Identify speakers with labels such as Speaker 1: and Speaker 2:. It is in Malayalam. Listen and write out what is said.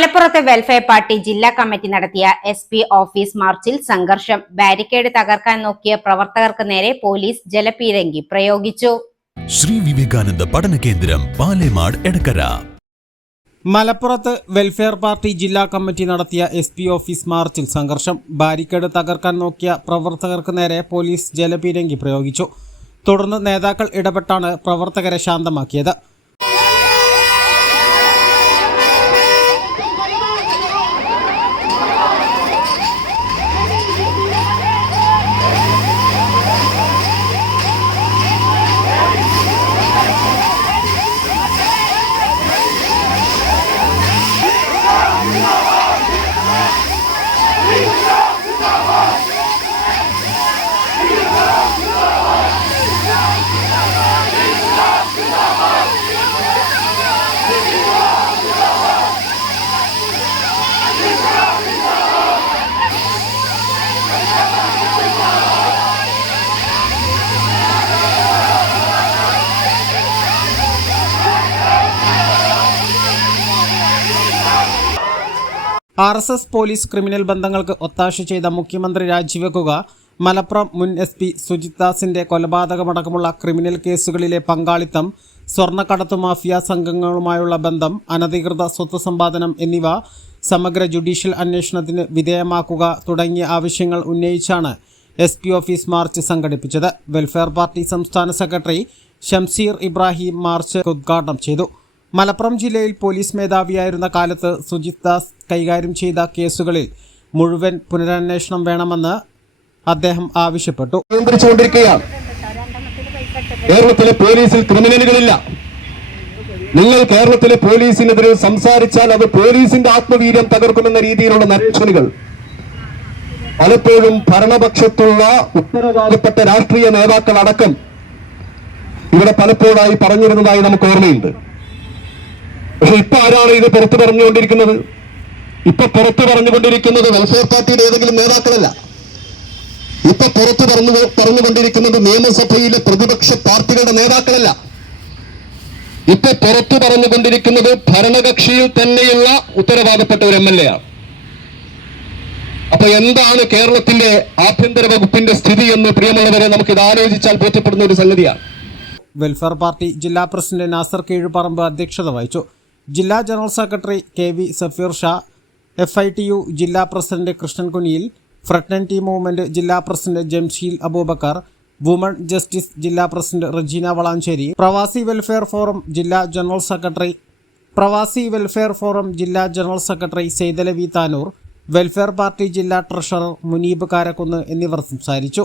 Speaker 1: മലപ്പുറത്ത് വെൽഫെയർ പാർട്ടി ജില്ലാ കമ്മിറ്റി നടത്തിയ എസ് പി ഓഫീസ് മാർച്ചിൽ സംഘർഷം ബാരിക്കേഡ് തകർക്കാൻ നോക്കിയ പ്രവർത്തകർക്ക് നേരെ പോലീസ് ജലപീരങ്കി പ്രയോഗിച്ചു.
Speaker 2: ശ്രീ വിവേകാനന്ദ പഠന കേന്ദ്രം പാലേമാട് എടക്കര.
Speaker 3: മലപ്പുറത്ത് വെൽഫെയർ പാർട്ടി ജില്ലാ കമ്മിറ്റി നടത്തിയ എസ് പി ഓഫീസ് മാർച്ചിൽ സംഘർഷം ബാരിക്കേഡ് തകർക്കാൻ നോക്കിയ പ്രവർത്തകർക്ക് നേരെ പോലീസ് ജലപീരങ്കി പ്രയോഗിച്ചു. തുടർന്ന് നേതാക്കൾ ഇടപെട്ടാണ് പ്രവർത്തകരെ ശാന്തമാക്കിയത്. R S S police criminal ബന്ധങ്ങൾക്ക് ഒത്താശ ചെയ്ത മുഖ്യമന്ത്രി രാജിവെക്കുക മലപ്പുറം മുൻ എസ് പി സുജിത് കൊലപാതകമടക്കമുള്ള ക്രിമിനൽ കേസുകളിലെ പങ്കാളിത്തം സ്വർണക്കടത്ത് മാഫിയ സംഘങ്ങളുമായുള്ള ബന്ധം അനധികൃത സ്വത്ത് സമ്പാദനം എന്നിവ സമഗ്ര ജുഡീഷ്യൽ അന്വേഷണത്തിന് വിധേയമാക്കുക തുടങ്ങിയ ആവശ്യങ്ങൾ ഉന്നയിച്ചാണ് എസ് പി ഓഫീസ് മാർച്ച് സംഘടിപ്പിച്ചത്. വെൽഫെയർ പാർട്ടി സംസ്ഥാന സെക്രട്ടറി ഷംസീർ ഇബ്രാഹിം മാർച്ച് ഉദ്ഘാടനം ചെയ്തു. മലപ്പുറം ജില്ലയിൽ പോലീസ് മേധാവിയായിരുന്ന കാലത്ത് സുജിത് ദാസ് കൈകാര്യം ചെയ്ത കേസുകളിൽ മുഴുവൻ പുനരന്വേഷണം വേണമെന്ന് അദ്ദേഹം ആവശ്യപ്പെട്ടു.
Speaker 4: കേരളത്തിലെ പോലീസിൽ ക്രിമിനലുകളില്ല. നിങ്ങൾ കേരളത്തിലെ പോലീസിനെതിരെ സംസാരിച്ചാൽ അത് പോലീസിന്റെ ആത്മവീര്യം തകർക്കുമെന്ന രീതിയിലുള്ള നരക്ഷണികൾ പലപ്പോഴും ഭരണപക്ഷത്തുള്ള ഉത്തരവാദിത്തപ്പെട്ട രാഷ്ട്രീയ നേതാക്കൾ അടക്കം ഇവിടെ പലപ്പോഴായി പറഞ്ഞിരുന്നതായി നമുക്ക് ഓർമ്മയുണ്ട്. പക്ഷെ ഇപ്പൊ ആരാണ് ഇത് പുറത്തു പറഞ്ഞുകൊണ്ടിരിക്കുന്നത്? ഇപ്പൊ പുറത്തു പറഞ്ഞുകൊണ്ടിരിക്കുന്നത് വെൽഫെയർ പാർട്ടിയുടെ ഏതെങ്കിലും നേതാക്കളല്ല. ഇപ്പൊ പുറത്തു പറഞ്ഞു പറഞ്ഞുകൊണ്ടിരിക്കുന്നത് നിയമസഭയിലെ പ്രതിപക്ഷ പാർട്ടികളുടെ നേതാക്കളല്ല. ഇപ്പൊ പുറത്തു പറഞ്ഞുകൊണ്ടിരിക്കുന്നത് ഭരണകക്ഷിയിൽ തന്നെയുള്ള ഉത്തരവാദപ്പെട്ട ഒരു എം എൽ എ ആണ്. അപ്പൊ എന്താണ് കേരളത്തിന്റെ ആഭ്യന്തര വകുപ്പിന്റെ സ്ഥിതി എന്ന് പ്രിയമുള്ളവരെ നമുക്ക് ഇത് ആലോചിച്ചാൽ ബോധ്യപ്പെടുന്ന ഒരു സംഗതിയാണ്.
Speaker 3: വെൽഫെയർ പാർട്ടി ജില്ലാ പ്രസിഡന്റ് നാസർ കീഴുപറമ്പ് അധ്യക്ഷത വഹിച്ചു. ജില്ലാ general secretary K V Safeer Shah F I T U ജില്ലാ president Krishnan Kuniyil fraternity movement ജില്ലാ president Jamsheel Abubakar woman justice ജില്ലാ president Rajeena Valanchery Pravasi welfare forum ജില്ലാ general secretary Pravasi welfare forum ജില്ലാ general secretary Saithalavi Tanur welfare party ജില്ലാ ട്രഷറർ മുനീബ് കാരക്കുന്ന് എന്നിവർ സംസാരിച്ചു.